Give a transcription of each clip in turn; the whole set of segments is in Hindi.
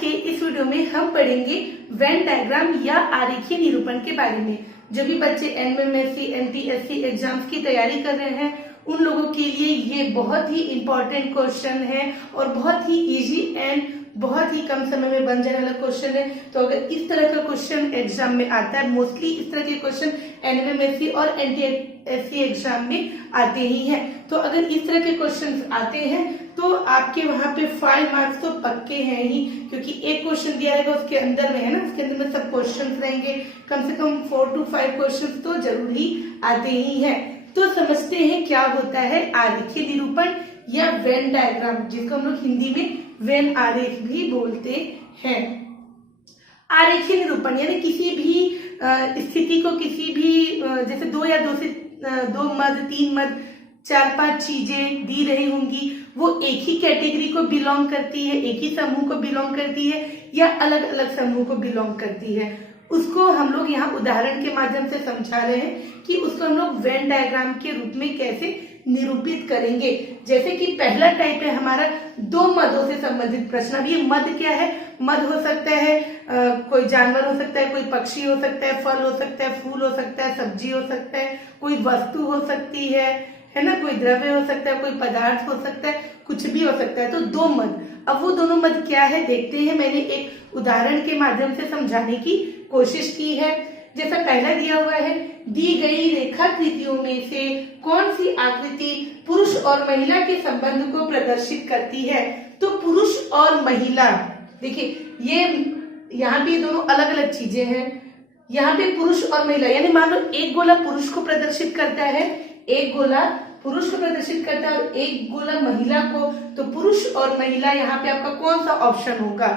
के इस वीडियो में हम पढ़ेंगे वेन डायग्राम या आरेखीय निरूपण के बारे में। जो भी बच्चे एनएमएमएससी, एनटीएससी एग्जाम्स की तैयारी कर रहे हैं उन लोगों के लिए ये बहुत ही इम्पोर्टेंट क्वेश्चन है और बहुत ही इजी एंड बहुत ही कम समय में बन जाने वाला क्वेश्चन है। तो अगर इस तरह का क्वेश्चन एग्जाम में आता है, मोस्टली इस तरह के क्वेश्चन एनएमएमएससी और एनटीएससी एग्जाम में आते ही हैं, तो अगर इस तरह के क्वेश्चन आते हैं तो आपके वहां पे 5 मार्क्स तो पक्के हैं ही, क्योंकि एक क्वेश्चन दिया रहेगा उसके अंदर में, है ना, उसके अंदर में सब क्वेश्चन रहेंगे, कम से कम 4 to 5 क्वेश्चन तो जरूर ही आते ही हैं। तो समझते हैं क्या होता है आरेखीय निरूपण या वेन डायग्राम, जिसको हम लोग हिंदी में वेन आरेख भी बोलते हैं। आरेखीय निरूपण यानी किसी भी स्थिति को, किसी भी जैसे 2 या 2 से 2 मद, 3 मद, 4-5 चीजें दी रही होंगी, वो एक ही कैटेगरी को बिलोंग करती है, एक ही समूह को बिलोंग करती है या अलग अलग समूह को बिलोंग करती है, उसको हम लोग यहाँ उदाहरण के माध्यम से समझा रहे हैं कि उसको हम लोग वेन डायग्राम के रूप में कैसे निरूपित करेंगे। जैसे कि पहला टाइप है हमारा 2 मदों से संबंधित प्रश्न। अब ये मद क्या है? मद हो सकता है कोई जानवर हो सकता है, कोई पक्षी हो सकता है, फल हो सकता है, फूल हो सकता है, सब्जी हो सकता है, कोई वस्तु हो सकती है ना, कोई द्रव्य हो सकता है, कोई पदार्थ हो सकता है, कुछ भी हो सकता है। तो 2 मद। अब वो दोनों मद क्या है देखते हैं। मैंने एक उदाहरण के माध्यम से समझाने की कोशिश की है। जैसा पहला दिया हुआ है, दी गई रेखाकृतियों में से कौन सी आकृति पुरुष और महिला के संबंध को प्रदर्शित करती है? तो पुरुष और महिला, देखिए ये यहाँ पे दोनों अलग अलग चीजें हैं। यहाँ पे पुरुष और महिला, यानी मान लो एक गोला पुरुष को प्रदर्शित करता है, एक गोला पुरुष को प्रदर्शित करता है और एक गोला महिला को। तो पुरुष और महिला, यहाँ पे आपका कौन सा ऑप्शन होगा?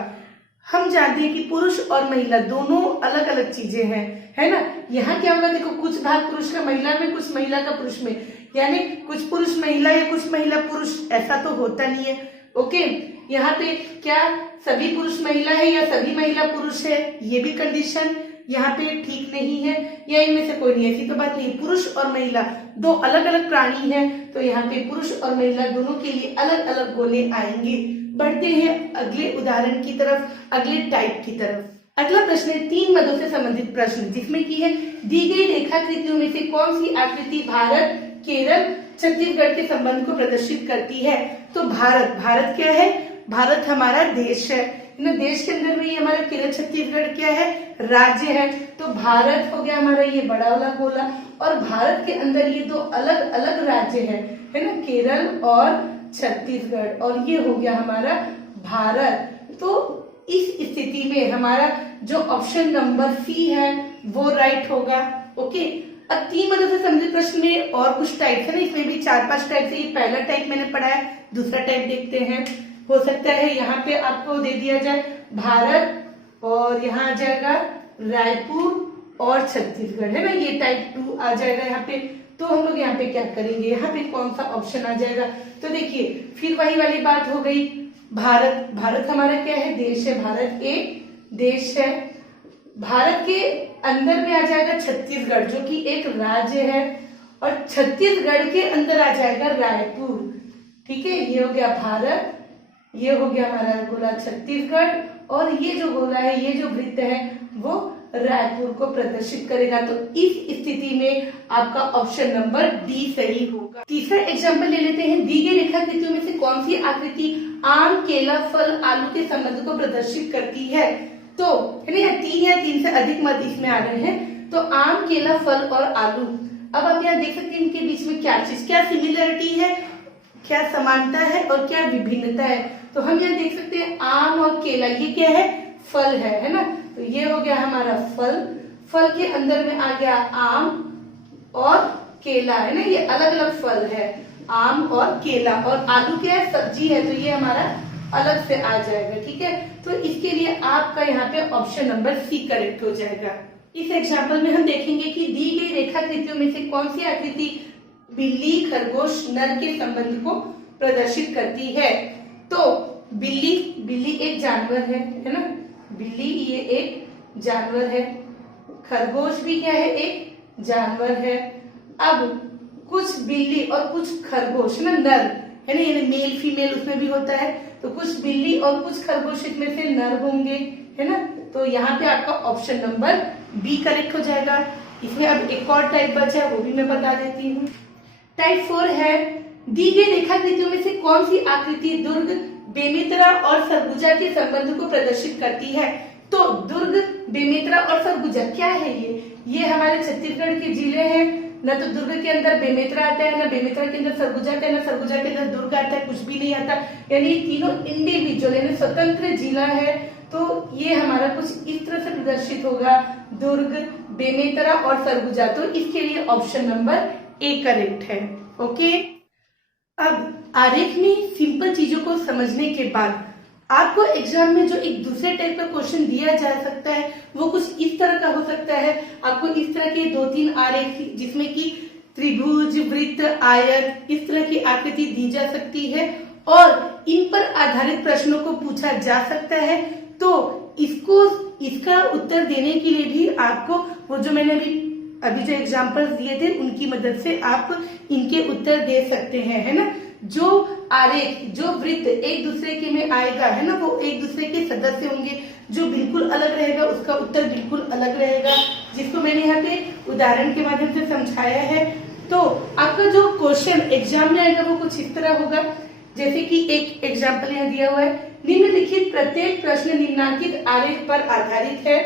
हम जानते हैं कि पुरुष और महिला दोनों अलग अलग चीजें हैं, है ना। यहाँ क्या होगा, देखो कुछ भाग पुरुष का महिला में, कुछ महिला का पुरुष में, यानी कुछ पुरुष महिला या कुछ महिला पुरुष, ऐसा तो होता नहीं है। ओके, यहाँ पे क्या सभी पुरुष महिला है या सभी महिला पुरुष है, ये भी कंडीशन यहाँ पे ठीक नहीं है, या इनमें से कोई नहीं, ऐसी तो बात नहीं। पुरुष और महिला 2 अलग अलग प्राणी हैं, तो यहाँ पे पुरुष और महिला दोनों के लिए अलग अलग गोले आएंगे। बढ़ते हैं अगले उदाहरण की तरफ, अगले टाइप की तरफ। अगला प्रश्न है 3 मदों से संबंधित प्रश्न, जिसमें की है दी गई रेखाकृतियों में से कौन सी आकृति भारत, केरल, छत्तीसगढ़ के संबंध को प्रदर्शित करती है? तो भारत क्या है? भारत हमारा देश है ना, देश के अंदर में ये हमारा केरल, छत्तीसगढ़ क्या है? राज्य है। तो भारत हो गया हमारा ये बड़ा वाला गोला, और भारत के अंदर ये 2 अलग अलग राज्य है ना, केरल और छत्तीसगढ़, और ये हो गया हमारा भारत। तो इस स्थिति में हमारा जो ऑप्शन नंबर सी है वो राइट होगा। ओके, अब 3 मदों से संबंधित प्रश्न में और कुछ टाइप है ना, इसमें भी 4-5 टाइप से। ये पहला टाइप मैंने पढ़ा है, दूसरा टाइप देखते हैं। हो सकता है यहाँ पे आपको दे दिया जाए भारत और यहाँ आ जाएगा रायपुर और छत्तीसगढ़, है ना, ये टाइप 2 आ जाएगा यहाँ पे। तो हम लोग यहाँ पे क्या करेंगे, यहाँ पे कौन सा ऑप्शन आ जाएगा? तो देखिए फिर वही वाली बात हो गई, भारत हमारा क्या है? देश है, भारत एक देश है। भारत के अंदर में आ जाएगा छत्तीसगढ़, जो कि एक राज्य है, और छत्तीसगढ़ के अंदर आ जाएगा रायपुर। ठीक है, ये हो गया भारत, ये हो गया हमारा गोला छत्तीसगढ़, और ये जो गोला है, ये जो वृत्त है वो रायपुर को प्रदर्शित करेगा। तो इस स्थिति में आपका ऑप्शन नंबर डी सही होगा। तीसरा एग्जांपल ले लेते हैं, दी गई रेखाकृतियों में से कौन सी आकृति आम, केला, फल, आलू के संबंध को प्रदर्शित करती है? तो है ना, 3 या 3 से अधिक मद इसमें आ रहे हैं। तो आम, केला, फल और आलू। अब आप यहाँ देख सकते हैं इनके बीच में क्या चीज, क्या सिमिलरिटी है, क्या समानता है और क्या विभिन्नता है। तो हम यहाँ देख सकते हैं आम और केला, ये क्या है? फल है ना। तो ये हो गया हमारा फल के अंदर में आ गया आम और केला, है ना, ये अलग अलग फल है, आम और केला। और आलू क्या है? सब्जी है, तो ये हमारा अलग से आ जाएगा। ठीक है, तो इसके लिए आपका यहाँ पे ऑप्शन नंबर सी करेक्ट हो जाएगा। इस एग्जाम्पल में हम देखेंगे कि दी गई रेखाकृतियों में से कौन सी आकृति बिल्ली, खरगोश, नर के संबंध को प्रदर्शित करती है? तो बिल्ली एक जानवर है ना, बिल्ली ये एक जानवर है, खरगोश भी क्या है? एक जानवर है। अब कुछ बिल्ली और कुछ खरगोश ना, नर, है ना, यानी मेल फीमेल उसमें भी होता है। तो कुछ बिल्ली और कुछ खरगोश में से नर होंगे, है ना। तो यहाँ पे आपका ऑप्शन नंबर बी करेक्ट हो जाएगा। इसमें अब एक और टाइप बचा है, वो भी मैं बता देती हूँ। टाइप 4 है, दी गई रेखाकृतियों में से कौन सी आकृति दुर्ग, बेमेतरा और सरगुजा के संबंध को प्रदर्शित करती है। तो दुर्ग, बेमेतरा और सरगुजा क्या है ये हमारे छत्तीसगढ़ के जिले हैं। न तो दुर्ग के अंदर बेमेतरा आता है, न बेमेतरा के अंदर सरगुजा आता है, न सरगुजा के अंदर दुर्ग आता है, कुछ भी नहीं आता। यानी तीनों इंडिविजुअल यानी स्वतंत्र जिला है। तो ये हमारा कुछ इस तरह से प्रदर्शित होगा, दुर्ग, बेमेतरा और सरगुजा। तो इसके लिए ऑप्शन नंबर ए करेक्ट है। ओके, अब आरेख में सिंपल चीजों को समझने के बाद आपको एग्जाम में जो एक दूसरे टाइप का क्वेश्चन दिया जा सकता है वो कुछ इस तरह का हो सकता है। आपको इस तरह के 2-3 आरेख जिसमें कि त्रिभुज, वृत्त, आयत, इस तरह की आकृति दी जा सकती है और इन पर आधारित प्रश्नों को पूछा जा सकता है। तो इसका उत्तर देने के लिए भी आपको वो जो मैंने अभी जो एग्जाम्पल्स दिए थे उनकी मदद से आप इनके उत्तर दे सकते हैं, है ना। जो आरेख, जो वृत्त एक दूसरे के में आएगा, है ना, वो एक दूसरे के सदस्य होंगे। जो बिल्कुल अलग रहेगा उसका उत्तर बिल्कुल अलग रहेगा, जिसको मैंने यहाँ पे उदाहरण के माध्यम से समझाया है। तो आपका जो क्वेश्चन एग्जाम में आएगा वो कुछ इस तरह होगा, जैसे कि एक एग्जाम्पल यहाँ दिया हुआ है, निम्नलिखित प्रत्येक प्रश्न निम्नांकित आरेख पर आधारित है।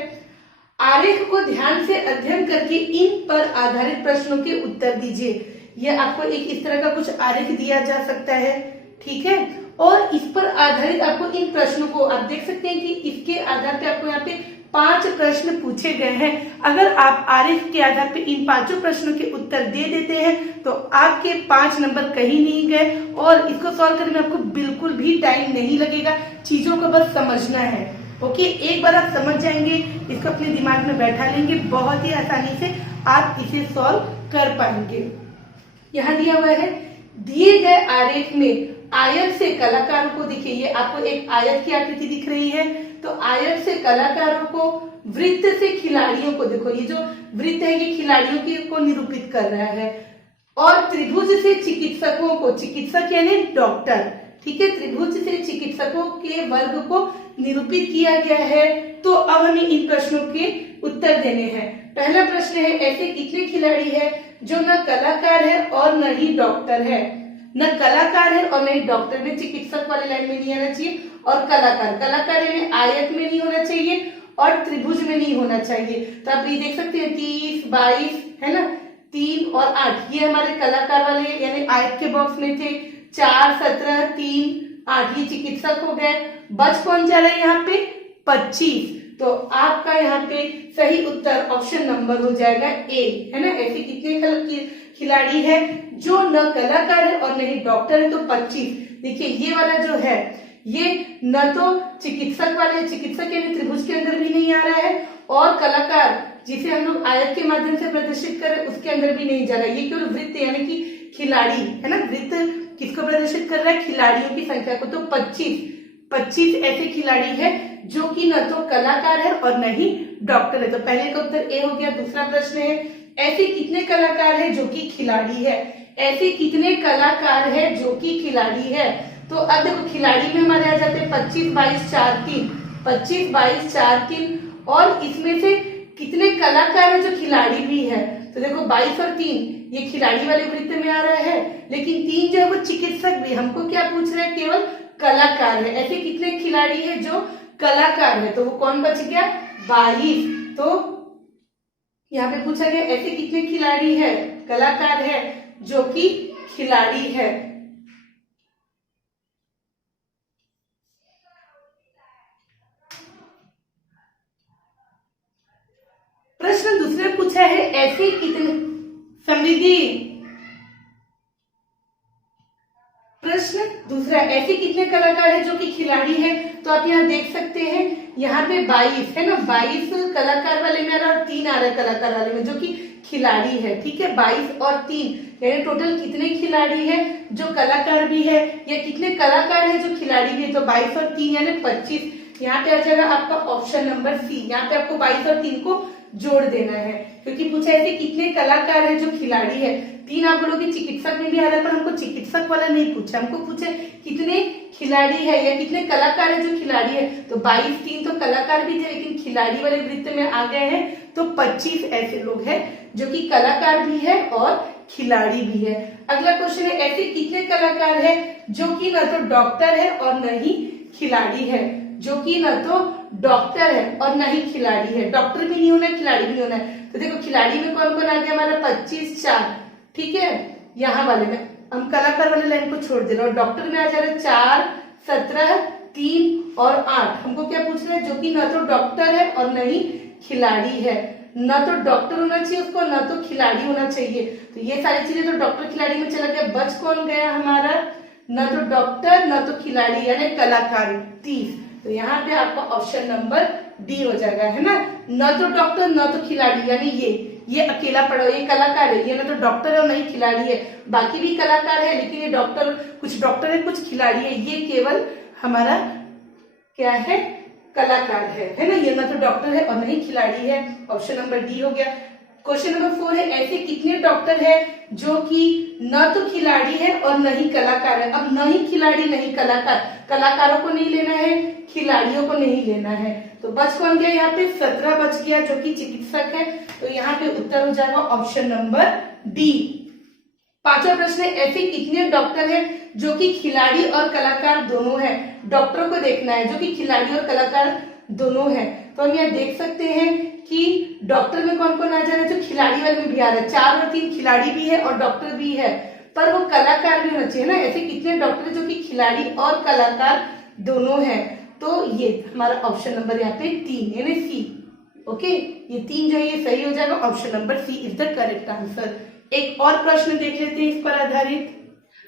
आरेख को ध्यान से अध्ययन करके इन पर आधारित प्रश्नों के उत्तर दीजिए। यह आपको एक इस तरह का कुछ आरेख दिया जा सकता है, ठीक है। और इस पर आधारित आपको इन प्रश्नों को आप देख सकते हैं कि इसके आधार पे आपको यहाँ पे 5 प्रश्न पूछे गए हैं। अगर आप आरेख के आधार पे इन 5 प्रश्नों के उत्तर दे देते हैं तो आपके 5 नंबर कहीं नहीं गए और इसको सॉल्व करने में आपको बिल्कुल भी टाइम नहीं लगेगा। चीजों को बस समझना है। ओके, एक बार आप समझ जाएंगे, इसको अपने दिमाग में बैठा लेंगे, बहुत ही आसानी से आप इसे सॉल्व कर पाएंगे। यहाँ दिया हुआ है, दिए गए आरेख में आयत से कलाकारों को, देखिए ये आपको एक आयत की आकृति दिख रही है, तो आयत से कलाकारों को, वृत्त से खिलाड़ियों को, देखो ये जो वृत्त है ये खिलाड़ियों को निरूपित कर रहा है, और त्रिभुज से चिकित्सकों को, चिकित्सक यानी डॉक्टर, ठीक है, त्रिभुज से चिकित्सकों के वर्ग को निरूपित किया गया है। तो अब हमें इन प्रश्नों के उत्तर देने हैं। पहला प्रश्न है, ऐसे कितने खिलाड़ी हैं जो न कलाकार है और न ही डॉक्टर है। न कलाकार है और न ही डॉक्टर में, चिकित्सक वाली लाइन में नहीं आना चाहिए, और कलाकार यानी आयत में नहीं होना चाहिए और त्रिभुज में नहीं होना चाहिए। तो आप ये देख सकते हैं 30, 22, है ना, 3 और 8 ये हमारे कलाकार वाले यानी आयत के बॉक्स में थे। 4, 17, 3, 8 ये चिकित्सक हो गए। बच कौन जा रहा है यहाँ पे? 25। तो आपका यहाँ पे सही उत्तर ऑप्शन नंबर हो जाएगा ए, है ना। ऐसे कितने खिलाड़ी है जो न कलाकार है और न ही डॉक्टर है, तो 25। देखिए ये वाला जो है ये न तो चिकित्सक वाले, चिकित्सक यानी त्रिभुज के अंदर भी नहीं आ रहा है, और कलाकार जिसे हम लोग आयत के माध्यम से प्रदर्शित करें उसके अंदर भी नहीं जा रहा है। ये केवल वृत्त यानी कि खिलाड़ी, है ना, वृत्त किसको प्रदर्शित कर रहा है? खिलाड़ियों की संख्या को। तो 25 ऐसे खिलाड़ी है जो कि न तो कलाकार है और न ही डॉक्टर है। तो पहले का उत्तर ए हो गया। दूसरा प्रश्न है, ऐसे कितने कलाकार है जो कि खिलाड़ी है? ऐसे कितने कलाकार है जो कि खिलाड़ी है? तो अब देखो खिलाड़ी में हमारे आ जाते हैं 25, 22, 4, 3, 25, 22, 4, 3, और इसमें से कितने कलाकार है जो खिलाड़ी भी है? तो देखो 22 और 3 ये खिलाड़ी वाले वृत्त में आ रहा है, लेकिन 3 जो है वो चिकित्सक भी। हमको क्या पूछ रहे हैं? केवल कलाकार है। ऐसे कितने खिलाड़ी है जो कलाकार है? तो वो कौन बच गया? 22। तो यहाँ पे पूछा गया ऐसे कितने खिलाड़ी है, कलाकार है जो कि खिलाड़ी है। प्रश्न दूसरे पूछा है, ऐसे कितने, समृद्धि, प्रश्न दूसरा, ऐसे कितने कलाकार है जो कि खिलाड़ी है? तो आप यहाँ देख सकते हैं यहाँ पे 22 है ना, 22 कलाकार वाले में आ रहा है और 3 आ रहा है कलाकार वाले में जो कि खिलाड़ी है। ठीक है, 22 और 3 यानी टोटल कितने खिलाड़ी है जो कलाकार भी है, या कितने कलाकार है जो खिलाड़ी भी है? तो 22 और 3 यानी 25। यहाँ पे आ जाएगा आपका ऑप्शन नंबर सी। यहाँ पे आपको 22 और 3 को जोड़ देना है, क्योंकि पूछा ऐसे कितने कलाकार हैं जो खिलाड़ी है। 3 आप बोलोगे चिकित्सक में भी आ रहा है, पर हमको चिकित्सक वाला नहीं पूछा, हमको पूछे कितने खिलाड़ी है या कितने कलाकार है जो खिलाड़ी है। तो 22, 3 तो कलाकार भी थे, लेकिन खिलाड़ी वाले वृत्त में आ गए हैं, तो 25 ऐसे लोग हैं जो कि कलाकार भी है और खिलाड़ी भी है। अगला क्वेश्चन है, ऐसे कितने कलाकार है जो कि न तो डॉक्टर है और न ही खिलाड़ी है, जो कि न तो डॉक्टर है और न ही खिलाड़ी है। डॉक्टर भी नहीं होना है, खिलाड़ी भी नहीं होना है। तो देखो खिलाड़ी में कौन कौन आ गया हमारा 25, 4, ठीक है। यहाँ वाले में हम कलाकार वाले लाइन को छोड़ दे रहे, और डॉक्टर में आ जा रहा है 4, 17, 3 और 8। हमको क्या पूछ रहा है, जो कि न तो डॉक्टर है और न ही खिलाड़ी है। न तो डॉक्टर होना चाहिए उसको, न तो खिलाड़ी होना चाहिए। तो ये सारी चीजें तो डॉक्टर खिलाड़ी में चला गया। बच कौन गया हमारा, न तो डॉक्टर न तो खिलाड़ी, यानी कलाकार 30। तो यहाँ पे आपका ऑप्शन नंबर डी हो जाएगा, है ना। न तो डॉक्टर न तो खिलाड़ी, यानी ये अकेला पड़ा, ये कलाकार है, ये न तो डॉक्टर है और न ही खिलाड़ी है। बाकी भी कलाकार है, लेकिन ये डॉक्टर, कुछ डॉक्टर है कुछ खिलाड़ी है, ये केवल हमारा क्या है, कलाकार है ना। ये न तो डॉक्टर है और न ही खिलाड़ी है। ऑप्शन नंबर डी हो गया। क्वेश्चन नंबर 4 है, ऐसे कितने डॉक्टर है जो कि न तो खिलाड़ी है और न ही कलाकार है। अब न ही खिलाड़ी नहीं कलाकार, कलाकारों को नहीं लेना है, खिलाड़ियों को नहीं लेना है। तो बच कौन गया यहाँ पे, 17 बच गया जो कि चिकित्सक है। तो यहाँ पे उत्तर हो जाएगा ऑप्शन नंबर डी। 5वां प्रश्न है, ऐसे कितने डॉक्टर है जो कि खिलाड़ी और कलाकार दोनों है। डॉक्टरों को देखना है जो कि खिलाड़ी और कलाकार दोनों है। तो हम यहाँ देख सकते हैं कि डॉक्टर में कौन कौन आ जा रहा है, जो खिलाड़ी वाले में भी आ रहा है। 4 और 3 खिलाड़ी भी है और डॉक्टर भी है, पर वो कलाकार भी होना चाहिए ना। ऐसे कितने डॉक्टर जो कि खिलाड़ी और कलाकार दोनों है। तो ये हमारा ऑप्शन नंबर यहाँ पे 3 यानी सी। ओके, ये 3 जो है ये सही हो जाएगा। Option number C is the correct answer. एक और प्रश्न देख लेते हैं इस पर आधारित।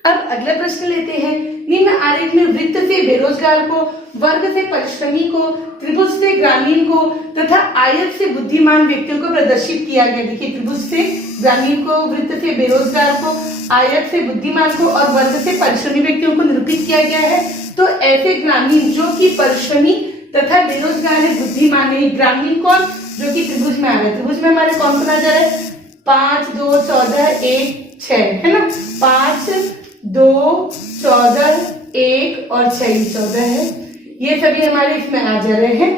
अब अगला प्रश्न लेते हैं, निम्न आरेख में वृत्त से बेरोजगार को, वर्ग से परिश्रमी को, त्रिभुज से ग्रामीण को तथा आयत से बुद्धिमान व्यक्तियों को प्रदर्शित किया गया। देखिए, त्रिभुज से ग्रामीण को, वृत्त से बेरोजगार को, आयत से बुद्धिमान को और वर्ग से परिश्रमी व्यक्तियों को निरूपित किया गया है। तो ऐसे ग्रामीण जो कि परिश्रमी तथा बेरोजगार है, बुद्धिमान है। ग्रामीण कौन, जो कि त्रिभुज में आ रहा है। त्रिभुज में हमारे कौन कौन आ जा रहा है, 5, 2, 14, 1, 6, है ना। 5, 2, 14, 1 और 6, 14 है। ये सभी हमारे इसमें आ जा रहे हैं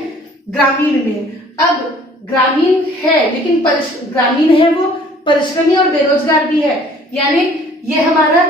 ग्रामीण में। अब ग्रामीण है, लेकिन ग्रामीण है वो परिश्रमी और बेरोजगार भी है, यानी ये हमारा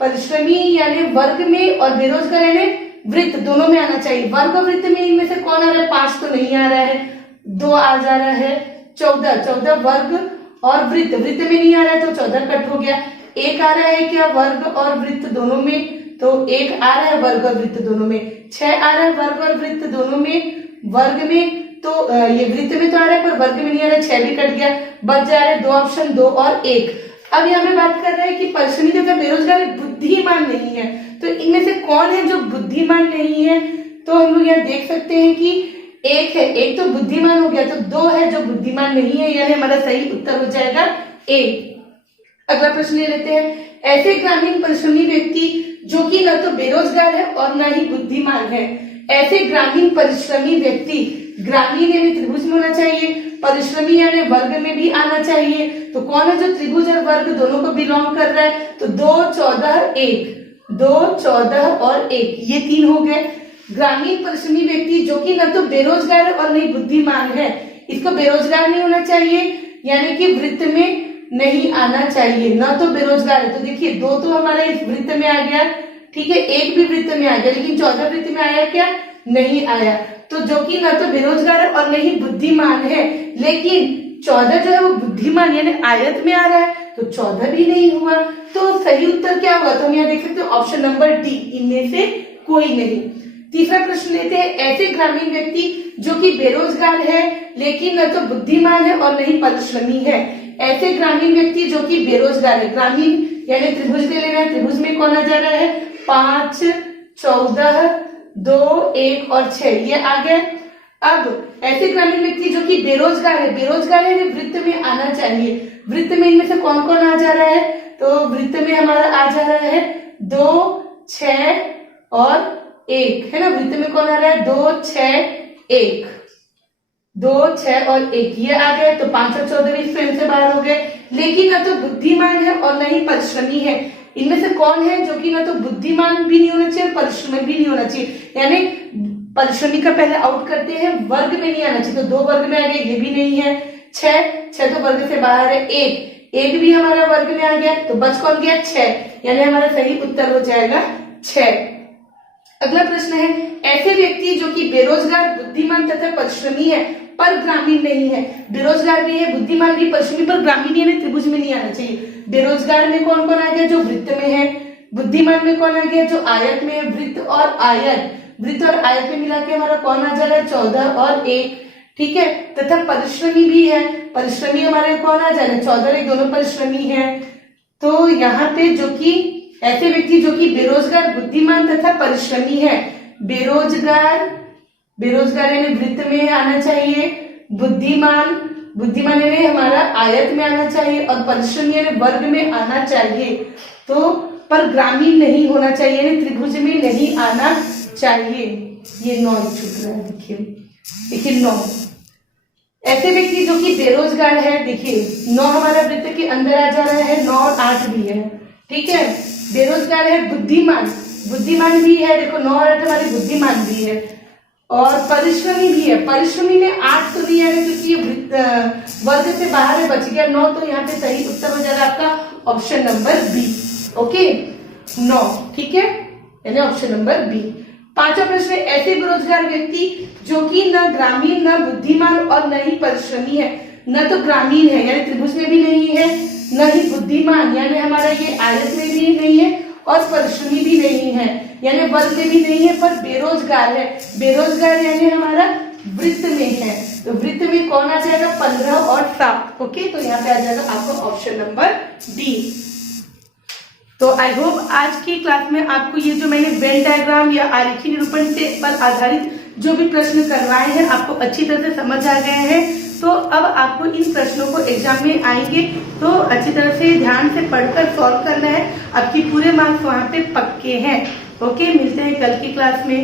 परिश्रमी यानी वर्ग में और बेरोजगार यानी वृत्त दोनों में आना चाहिए। वर्ग और वृत्त में इनमें से कौन आ रहा है, 5 तो नहीं आ रहा है, 2 आ जा रहा है, 14 वर्ग और वृत्त में नहीं आ रहा है, तो 14 कट हो गया। 1 आ रहा है क्या, वर्ग और वृत्त दोनों में, तो 1 आ रहा है वर्ग और वृत्त दोनों में। 6 आ रहा है वर्ग और वृत्त दोनों में, वर्ग में तो ये वृत्त में तो आ रहा है पर वर्ग में नहीं आ रहा है, 6 भी कट गया। बच जा रहा है 2 ऑप्शन, 2 और 1। अब यहाँ पे बात कर रहे हैं कि परिश्रमी तथा बेरोजगार बुद्धिमान नहीं है, तो इनमें से कौन है जो बुद्धिमान नहीं है। तो हम लोग यहाँ देख सकते हैं कि 1 है, 1 तो बुद्धिमान हो गया, तो 2 है जो बुद्धिमान नहीं है, यानी हमारा सही उत्तर हो जाएगा ए। अगला प्रश्न ले लेते हैं, ऐसे ग्रामीण परिश्रमी व्यक्ति जो कि न तो बेरोजगार है और न ही बुद्धिमान है। ऐसे ग्रामीण परिश्रमी व्यक्ति, ग्रामीण यानी त्रिभुज में होना चाहिए, परिश्रमी यानी वर्ग में भी आना चाहिए। तो कौन है जो त्रिभुज और वर्ग दोनों को बिलोंग कर रहा है, तो 2, 14, 1, 2, 14 और 1, ये 3 हो गए। ग्रामीण परिश्रमी व्यक्ति जो कि न तो बेरोजगार है और नहीं बुद्धिमान है, इसको बेरोजगार नहीं होना चाहिए, यानी कि वृत्त में नहीं आना चाहिए, न तो बेरोजगार है। तो देखिए 2 तो हमारा इस वृत्त में आ गया, ठीक है, 1 भी वृत्त में आ गया, लेकिन 14 वृत्त में आया क्या, नहीं आया। तो जो कि न तो बेरोजगार है और नहीं बुद्धिमान है, लेकिन 14 जो है वो बुद्धिमान यानी आयत में आ रहा है, तो 14 भी नहीं हुआ। तो सही उत्तर क्या हुआ, तो हम यहाँ देख सकते हो ऑप्शन नंबर डी, इनमें से कोई नहीं। तीसरा प्रश्न लेते हैं, ऐसे ग्रामीण व्यक्ति जो कि बेरोजगार है लेकिन न तो बुद्धिमान है और नहीं परिश्रमी है। ऐसे ग्रामीण व्यक्ति जो कि बेरोजगार है, ग्रामीण यानी त्रिभुज ले लेना है, त्रिभुज में कौन आ जा रहा है, 5, 14, 2, 1 और 6, ये आ गए। अब ऐसे ग्रामीण व्यक्ति जो कि बेरोजगार है, बेरोजगार है वृत्त में आना चाहिए। वृत्त में इनमें से कौन कौन आ जा रहा है, तो वृत्त में हमारा आ जा रहा है 2, 6 और 1, है ना। वृत्त में कौन आ रहा है, 2, 6, 1। 2, 6 और 1 ये आ गए, तो 5 और 14 भी फ्रेम से बाहर हो गए। लेकिन न तो बुद्धिमान है और न ही परिश्रमी है। इनमें से कौन है जो कि न तो बुद्धिमान भी नहीं होना चाहिए और परिश्रमी भी नहीं होना चाहिए, यानी परिश्रमी का पहले आउट करते हैं, वर्ग में नहीं आना चाहिए, तो 2 वर्ग में आ गया, ये भी नहीं है। 6 तो वर्ग से बाहर है। 1 भी हमारा वर्ग में आ गया, तो बच कौन गया? 6, यानी हमारा सही उत्तर हो जाएगा 6। अगला प्रश्न है, ऐसे व्यक्ति जो कि बेरोजगार, बुद्धिमान तथा परिश्रमी है पर ग्रामीण नहीं है। बेरोजगार भी है, बुद्धिमान भी, परिश्रमी पर ग्रामीण यानी त्रिभुज में नहीं आना चाहिए। बेरोजगार में कौन कौन आ गया? जो वृत्त में है। बुद्धिमान में कौन आ गया? जो आयत में है। वृत्त और आयत, वृत्त और आयत में मिला के हमारा कौन आ जाएगा? 14 और 1, ठीक है। तथा परिश्रमी भी है, परिश्रमी हमारे कौन आ जाएगा? 14 और 1 दोनों परिश्रमी है। तो यहाँ पे जो कि ऐसे व्यक्ति जो कि बेरोजगार, बुद्धिमान तथा परिश्रमी है, बेरोजगार, बेरोजगार यानी वृत्त में आना चाहिए, बुद्धिमान, बुद्धिमान यानी हमारा आयत में आना चाहिए, और परिश्रमी यानी वर्ग में आना चाहिए। तो पर ग्रामीण नहीं होना चाहिए, यानी त्रिभुज में नहीं आना चाहिए। ये 9 छूट रहा है, देखिए 9। ऐसे व्यक्ति जो कि बेरोजगार है, देखिए 9 हमारा वृत्त के अंदर आ जा रहा है, 9 और 8 भी है, ठीक है। बेरोजगार है, बुद्धिमान, बुद्धिमान भी है, देखो 9 और 8 हमारे बुद्धिमान भी है, और परिश्रमी भी है। परिश्रमी में 8 तो नहीं है क्योंकि ये वर्ग से बाहर है, बच गया 9, तो यहाँ पे सही उत्तर हो जाएगा आपका ऑप्शन नंबर बी। ओके, 9, ठीक है, यानी ऑप्शन नंबर बी। 5वां प्रश्न, ऐसे बेरोजगार व्यक्ति जो कि न ग्रामीण, न बुद्धिमान और न ही परिश्रमी है। न तो ग्रामीण है यानी त्रिभुज में भी नहीं है, न ही बुद्धिमान यानी हमारा ये आयत में भी नहीं है, और परिश्रमी भी नहीं है यानी वर्ग में भी नहीं है, पर बेरोजगार है। बेरोजगार यानी हमारा वृत्त में है, तो वृत्त में कौन आ जाएगा? 15 और 7। ओके, तो यहाँ पे आ जाएगा आपको ऑप्शन नंबर डी। तो आई होप आज की क्लास में आपको ये जो मैंने वेन डायग्राम या आरेखीय निरूपण से पर आधारित जो भी प्रश्न करवाए हैं आपको अच्छी तरह से समझ आ गए हैं। तो अब आपको इन प्रश्नों को एग्जाम में आएंगे तो अच्छी तरह से ध्यान से पढ़कर सॉल्व करना है, आपकी पूरे मार्क्स वहां पे पक्के हैं। ओके, मिलते हैं कल की क्लास में।